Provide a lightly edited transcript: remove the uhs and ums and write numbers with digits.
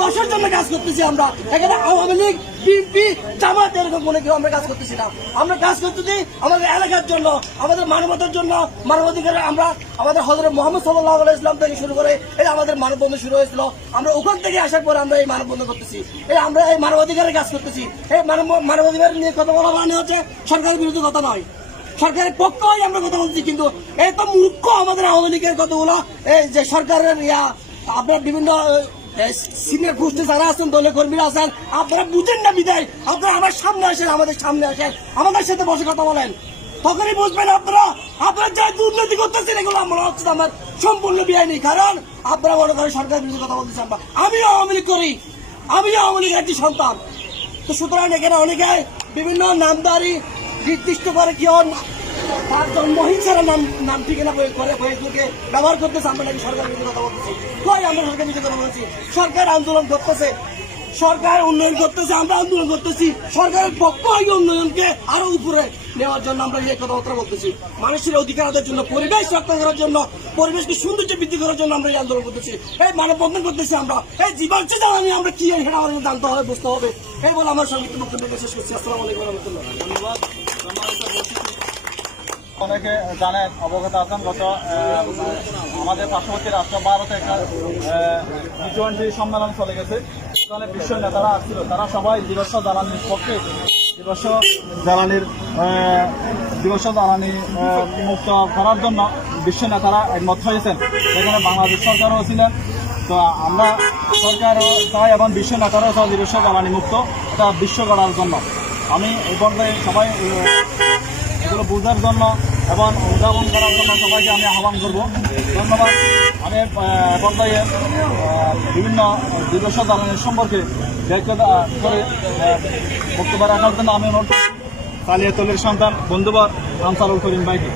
দশের জন্য কাজ করতেছি আমরা। এখানে আওয়ামী লীগ, বিএনপি, জামাত এরকম মনে কেউ আমরা কাজ করতেছি না। আমরা কাজ করতেছি আমাদের এলাকার জন্য, আমাদের মানবতার জন্য, মানবাধিকারে আমরা আমাদের হযরত মুহাম্মদ সাল্লাল্লাহু আলাইহি ওয়াসাল্লাম থেকে শুরু করে এই আমাদের মানববন্ধন শুরু হয়েছিল। আমরা ওখান থেকে আসার পরে আমরা এই মানববন্ধন করতেছি, আমরা এই মানবাধিকারের কাজ করতেছি। এই মানবাধিকার নিয়ে কথা বলা মানে হচ্ছে সরকারের বিরুদ্ধে কথা নয়, সরকারের পক্ষই আমরা কথা বলছি। কিন্তু এই তো মূর্খ আমাদের আওয়ামী লীগের কথাগুলো, এই যে সরকারের আপনার বিভিন্ন সিনিয়র পোস্টে যারা আছেন, দলীয় কর্মীরা আছেন, আপনারা বুঝেন না বিদায় আপনারা আমার সামনে আসেন, আমাদের সামনে আসেন, আমাদের সাথে বসে কথা বলেন, তখনই বুঝবেন আপনারা যা দুর্নীতি করতেছেন এগুলো মনে হচ্ছে আমার সম্পূর্ণ বেআইনি। কারণ আপনারা মনে করেন সরকারের বিরুদ্ধে কথা বলতেছেন। আমিও আওয়ামী লীগ করি, আমিও আওয়ামী লীগের একটি সন্তান। তো সুতরাং এখানে অনেকে বিভিন্ন নামদারি নির্দিষ্ট করে কেউ তার জন্মহিংসার নাম ঠিকানা করে ফেসবুকে ব্যবহার করতেছে। আমরা নাকি সরকারের বিরুদ্ধে কথা বলতেছি, কই আমরা সরকারের বিরুদ্ধে কথা বলছি? সরকার আন্দোলন করতেছে, সরকার উন্নয়ন করতেছে, আমরা আন্দোলন করতেছি। সরকারের পক্ষ হয়ে উন্নয়নকে আরো উপরে নেওয়ার জন্য আমরা এই কথাবার্তা বলতেছি। মানুষের অধিকার আদায়ের জন্য, পরিবেশ রক্ষা করার জন্য, পরিবেশকে সৌন্দর্য বৃদ্ধি করার জন্য আমরা এই আন্দোলন করতেছি, এই মানববন্ধন করতেছি। আমরা এই জীবাণু জানি আমরা কি সেটা আমাদের জানতে হবে, বুঝতে হবে। এই বলে আমার সংক্ষিপ্ত বক্তব্য শেষ করছি। আসসালামু আলাইকুম ওয়া রাহমাতুল্লাহ। ধন্যবাদ। অনেকে জানেন, অবগত আছেন, গত আমাদের পার্শ্ববর্তী রাষ্ট্র ভারতে একটা G20 সম্মেলন চলে গেছে। সেখানে বিশ্ব নেতারা আসছিল, তারা সবাই জীবাশ্ম জ্বালানির পক্ষে, জীবাশ্ম জ্বালানি মুক্ত করার জন্য বিশ্ব নেতারা একমত হয়েছেন। এখানে বাংলাদেশ সরকারও ছিলেন। তো আমরা সরকারও চাই এবং বিশ্ব নেতারাও চাই জীবাশ্ম জ্বালানি মুক্ত একটা বিশ্ব গড়ার জন্য। আমি এই পর্যায়ে সবাই এগুলো বোঝার জন্য এবং উদ্ভাবন করার জন্য সবাইকে আমি আহ্বান করব। ধন্যবাদ। আমি পর্যায়ে বিভিন্ন জীবাশ্ম জ্বালানির সম্পর্কে করে বক্তব্য রাখার জন্য আমি অনুরোধ করছি কালিয়াতলের সন্তান বন্ধুবর আনসারুল করিম ভাইকে।